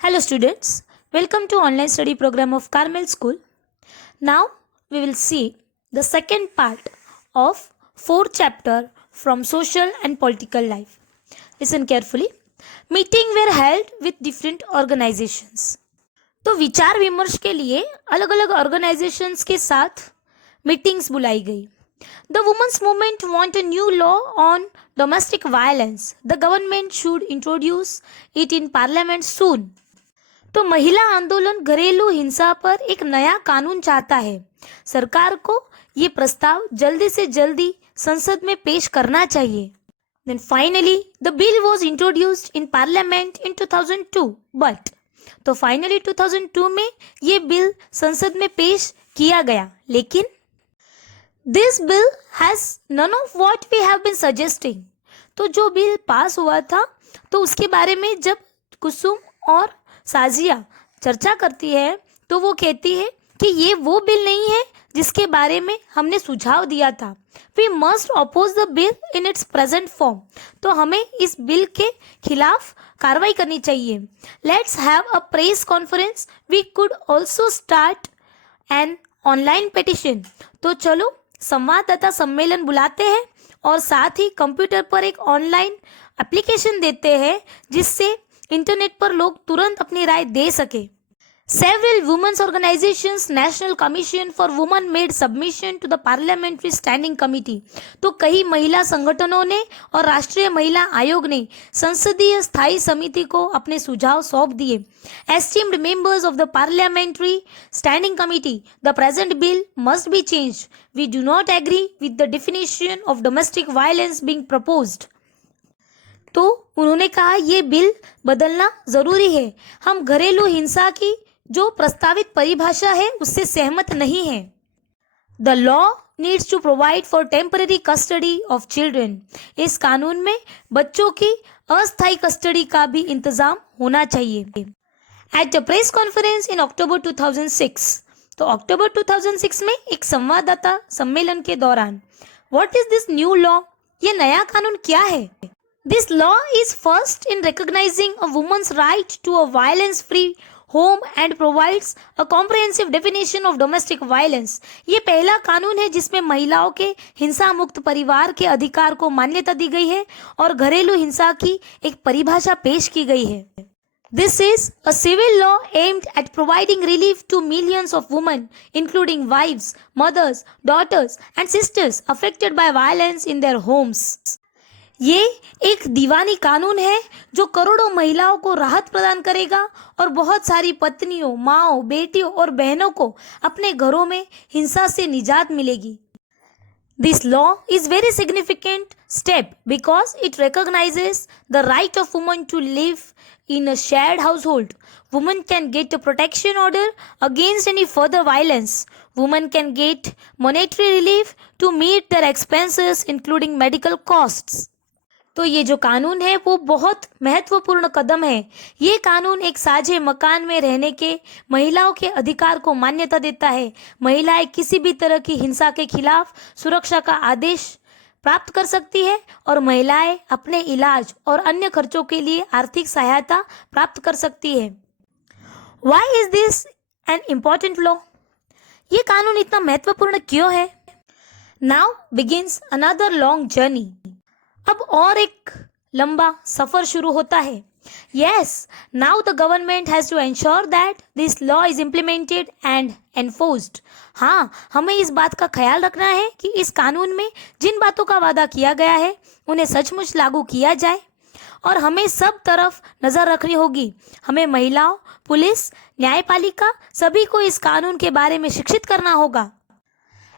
Hello students, welcome to online study program of Carmel School. Now we will see the second part of fourth chapter from social and political life. Listen carefully. Meeting were held with different organizations. तो विचार विमर्श के लिए अलग अलग organisations के साथ meetings बुलाई गई. The women's movement want a new law on domestic violence. The government should introduce it in parliament soon. तो महिला आंदोलन घरेलू हिंसा पर एक नया कानून चाहता है. सरकार को ये प्रस्ताव जल्दी से जल्दी संसद में पेश करना चाहिए. Then finally the bill was introduced in parliament in 2002. But तो फाइनली 2002 में ये बिल संसद में पेश किया गया. लेकिन this bill has none of what we have been suggesting. तो जो बिल पास हुआ था तो उसके बारे में जब कुसुम और साजिया चर्चा करती है तो वो कहती है कि ये वो बिल नहीं है जिसके बारे में हमने सुझाव दिया था. We must oppose the bill in its present form. तो हमें इस बिल के खिलाफ कार्रवाई करनी चाहिए. Let's have a press conference. We could also start an online petition. तो चलो संवाददाता सम्मेलन बुलाते हैं और साथ ही कंप्यूटर पर एक ऑनलाइन एप्लीकेशन देते हैं जिससे इंटरनेट पर लोग तुरंत अपनी राय दे सके. Several women's organizations, National Commission for Women made submission to the Parliamentary Standing Committee. तो कई महिला संगठनों ने और राष्ट्रीय महिला आयोग ने संसदीय स्थायी समिति को अपने सुझाव सौंप दिए. Esteemed members of the Parliamentary Standing Committee, the present bill must be changed. We do not agree with the definition of domestic violence being proposed. तो उन्होंने कहा ये बिल बदलना जरूरी है. हम घरेलू हिंसा की जो प्रस्तावित परिभाषा है उससे सहमत नहीं है. The law needs to provide for temporary custody of children. इस कानून में बच्चों की अस्थायी कस्टडी का भी इंतजाम होना चाहिए. At the press conference in October 2006. तो अक्टूबर 2006 में एक संवाददाता सम्मेलन के दौरान what is this new law. ये नया कानून क्या है. This law is first in recognizing a woman's right to a violence-free home and provides a comprehensive definition of domestic violence. ये पहला कानून है जिसमें महिलाओं के हिंसा मुक्त परिवार के अधिकार को मान्यता दी गई है और घरेलू हिंसा की एक परिभाषा पेश की गई है. This is a civil law aimed at providing relief to millions of women, including wives, mothers, daughters, and sisters affected by violence in their homes. ये एक दीवानी कानून है जो करोड़ों महिलाओं को राहत प्रदान करेगा और बहुत सारी पत्नियों, माओं, बेटियों और बहनों को अपने घरों में हिंसा से निजात मिलेगी. This law is very significant step because it recognizes the right of women to live in a shared household. Women can get a protection order against any further violence. Women can get monetary relief to meet their expenses including medical costs. तो ये जो कानून है वो बहुत महत्वपूर्ण कदम है. ये कानून एक साझे मकान में रहने के महिलाओं के अधिकार को मान्यता देता है. महिलाएं किसी भी तरह की हिंसा के खिलाफ सुरक्षा का आदेश प्राप्त कर सकती है और महिलाएं अपने इलाज और अन्य खर्चों के लिए आर्थिक सहायता प्राप्त कर सकती है. Why is this an important law? ये कानून इतना महत्वपूर्ण क्यों है? Now begins another long journey. अब और एक लंबा सफर शुरू होता है. Yes, now the government has to ensure that this law is implemented and enforced. हाँ, हमें इस बात का ख्याल रखना है कि इस कानून में जिन बातों का वादा किया गया है उन्हें सचमुच लागू किया जाए और हमें सब तरफ नजर रखनी होगी. हमें महिलाओं, पुलिस, न्यायपालिका सभी को इस कानून के बारे में शिक्षित करना होगा.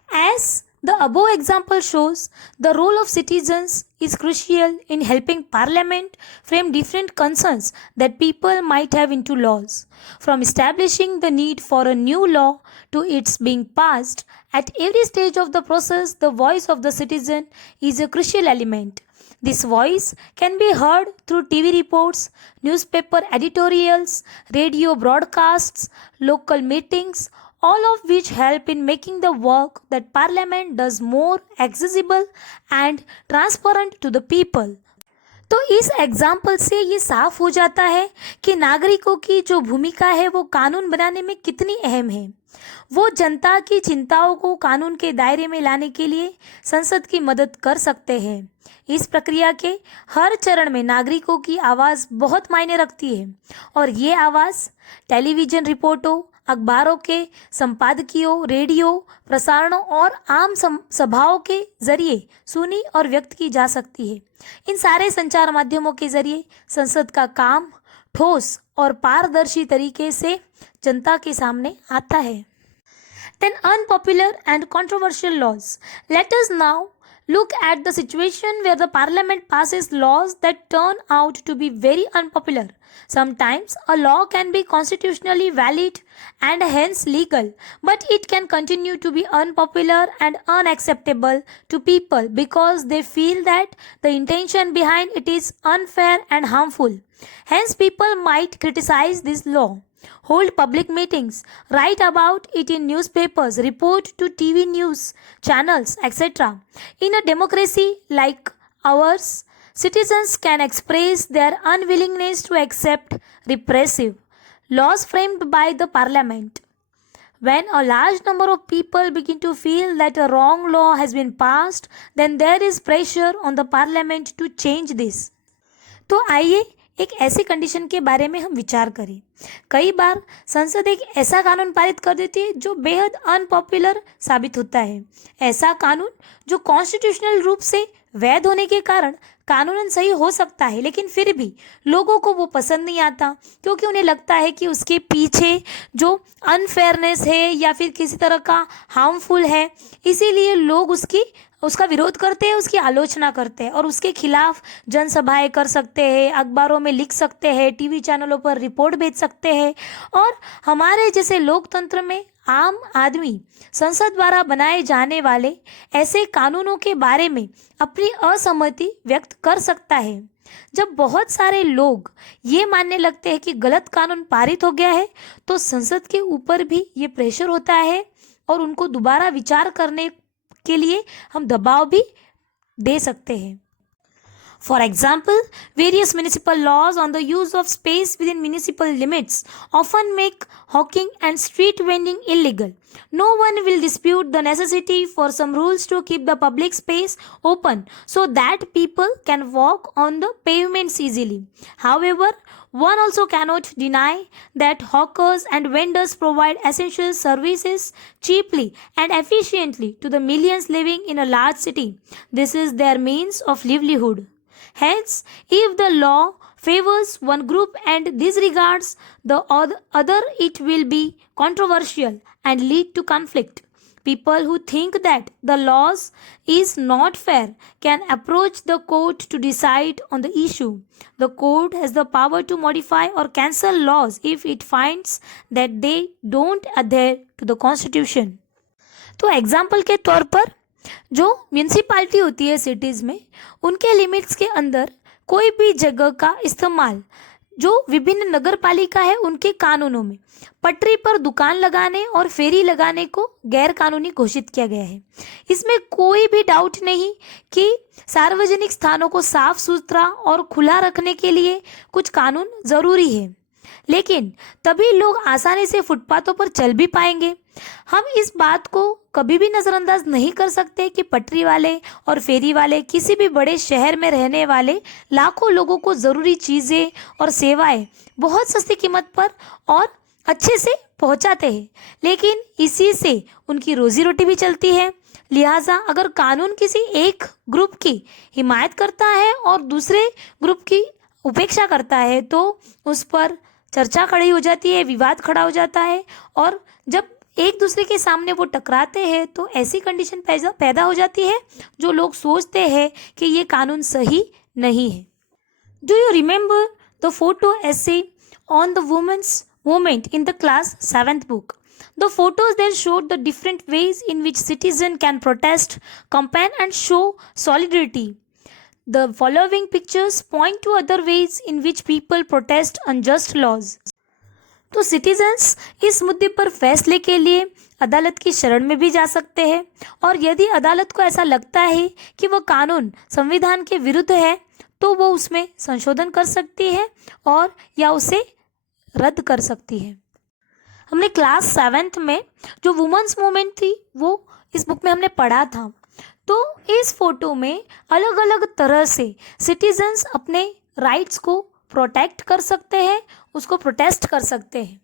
As the above example shows, the role of citizens is crucial in helping Parliament frame different concerns that people might have into laws. From establishing the need for a new law to its being passed, at every stage of the process, the voice of the citizen is a crucial element. This voice can be heard through TV reports, newspaper editorials, radio broadcasts, local meetings, all of which help in making the work that Parliament does more accessible and transparent to the people. तो इस example से ये साफ हो जाता है कि नागरिकों की जो भूमिका है वो कानून बनाने में कितनी अहम है। वो जनता की चिंताओं को कानून के दायरे में लाने के लिए संसद की मदद कर सकते हैं। इस प्रक्रिया के हर चरण में नागरिकों की आवाज़ बहुत मायने रखती है और ये आवाज़ टेलीविज़न रिपोर्टों, अखबारों के संपादकीयों, रेडियो प्रसारणों और आम सभाओं के जरिए सुनी और व्यक्त की जा सकती है। इन सारे संचार माध्यमों के जरिए संसद का काम ठोस और पारदर्शी तरीके से जनता के सामने आता है। Then unpopular and controversial laws. Let us now look at the situation where the parliament passes laws that turn out to be very unpopular. Sometimes a law can be constitutionally valid and hence legal, but it can continue to be unpopular and unacceptable to people because they feel that the intention behind it is unfair and harmful. Hence, people might criticize this law, hold public meetings, write about it in newspapers, report to TV news channels, etc. In a democracy like ours, citizens can express their unwillingness to accept repressive laws framed by the parliament. When a large number of people begin to feel that a wrong law has been passed, then there is pressure on the parliament to change this. तो आइए एक ऐसी condition के बारे में हम विचार करें। कई बार संसद एक ऐसा कानून पारित कर देती है जो बेहद अनपॉपुलर साबित होता है। ऐसा कानून जो कॉन्स्टिट्यूशनल रूप से वैध होने के कारण कानूनन सही हो सकता है, लेकिन फिर भी लोगों को वो पसंद नहीं आता क्योंकि उन्हें लगता है कि उसके पीछे जो अनफेयरनेस है या फिर किसी तरह का हार्मफुल है, इसीलिए लोग उसका विरोध करते हैं, उसकी आलोचना करते हैं और उसके खिलाफ जनसभाएं कर सकते हैं, अखबारों में लिख सकते हैं, टीवी चैनलों पर रिपोर्ट भेज सकते हैं। और हमारे जैसे लोकतंत्र में आम आदमी संसद द्वारा बनाए जाने वाले ऐसे कानूनों के बारे में अपनी असहमति व्यक्त कर सकता है। जब बहुत सारे लोग ये मानने लगते हैं कि गलत कानून पारित हो गया है, तो संसद के ऊपर भी ये प्रेशर होता है और उनको दोबारा विचार करने के लिए हम दबाव भी दे सकते हैं। For example, various municipal laws on the use of space within municipal limits often make hawking and street vending illegal. No one will dispute the necessity for some rules to keep the public space open so that people can walk on the pavements easily. However, one also cannot deny that hawkers and vendors provide essential services cheaply and efficiently to the millions living in a large city. This is their means of livelihood. Hence, if the law favors one group and disregards the other, it will be controversial and lead to conflict. People who think that the laws is not fair can approach the court to decide on the issue. The court has the power to modify or cancel laws if it finds that they don't adhere to the constitution. तो example के तौर पर जो municipality होती है cities में, उनके limits के अंदर कोई भी जगह का इस्तेमाल जो विभिन्न नगर पालिका है उनके कानूनों में पटरी पर दुकान लगाने और फेरी लगाने को गैर कानूनी घोषित किया गया है। इसमें कोई भी डाउट नहीं कि सार्वजनिक स्थानों को साफ सुथरा और खुला रखने के लिए कुछ कानून ज़रूरी है, लेकिन तभी लोग आसानी से फुटपाथों पर चल भी पाएंगे। हम इस बात को कभी भी नज़रअंदाज नहीं कर सकते कि पटरी वाले और फेरी वाले किसी भी बड़े शहर में रहने वाले लाखों लोगों को ज़रूरी चीज़ें और सेवाएं बहुत सस्ती कीमत पर और अच्छे से पहुंचाते हैं, लेकिन इसी से उनकी रोजी रोटी भी चलती है। लिहाजा अगर कानून किसी एक ग्रुप की हिमायत करता है और दूसरे ग्रुप की उपेक्षा करता है तो उस पर चर्चा खड़ी हो जाती है, विवाद खड़ा हो जाता है और जब एक दूसरे के सामने वो टकराते हैं तो ऐसी कंडीशन पैदा हो जाती है जो लोग सोचते हैं कि ये कानून सही नहीं है। Do you remember the photo essay on the women's movement in the class 7th book? The photos there showed the different ways in which citizens can protest, campaign and show solidarity. The following pictures point to other ways in which people protest unjust laws. तो citizens इस मुद्दे पर फैसले के लिए अदालत की शरण में भी जा सकते हैं और यदि अदालत को ऐसा लगता है कि वह कानून संविधान के विरुद्ध है तो वो उसमें संशोधन कर सकती है और या उसे रद्द कर सकती है। हमने क्लास 7th में जो वुमेन्स मूवमेंट थी वो इस बुक में हमने पढ़ा था। तो इस फोटो में अलग अलग तरह से सिटीजन्स अपने राइट्स को प्रोटेक्ट कर सकते हैं, उसको प्रोटेस्ट कर सकते हैं।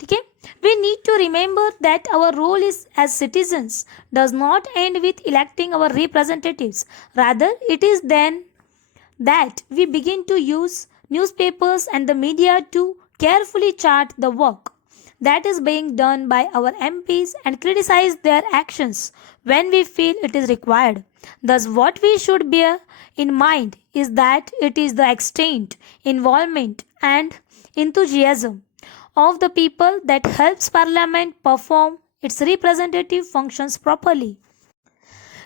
ठीक है, we need to remember that our role is as citizens does not end with electing our representatives, rather it is then that we begin to use newspapers and the media to carefully chart the work that is being done by our MPs and criticize their actions when we feel it is required. Thus, what we should bear in mind is that it is the extent, involvement, and enthusiasm of the people that helps Parliament perform its representative functions properly.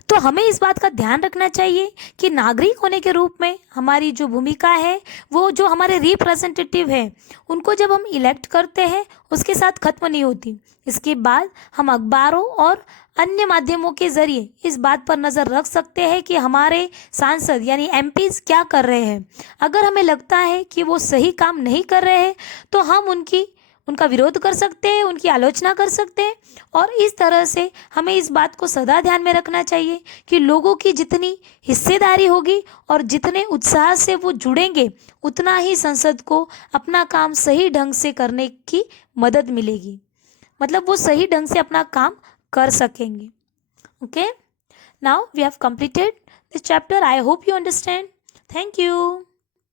तो हमें इस बात का ध्यान रखना चाहिए कि नागरिक होने के रूप में हमारी जो भूमिका है वो जो हमारे रिप्रेजेंटेटिव है उनको जब हम इलेक्ट करते हैं उसके साथ खत्म नहीं होती। इसके बाद हम अखबारों और अन्य माध्यमों के जरिए इस बात पर नज़र रख सकते हैं कि हमारे सांसद यानी एमपीज क्या कर रहे हैं। अगर हमें लगता है कि वो सही काम नहीं कर रहे हैं तो हम उनका विरोध कर सकते हैं, उनकी आलोचना कर सकते हैं। और इस तरह से हमें इस बात को सदा ध्यान में रखना चाहिए कि लोगों की जितनी हिस्सेदारी होगी और जितने उत्साह से वो जुड़ेंगे उतना ही संसद को अपना काम सही ढंग से करने की मदद मिलेगी, मतलब वो सही ढंग से अपना काम कर सकेंगे। Okay, now we have completed this chapter. I hope you understand. Thank you.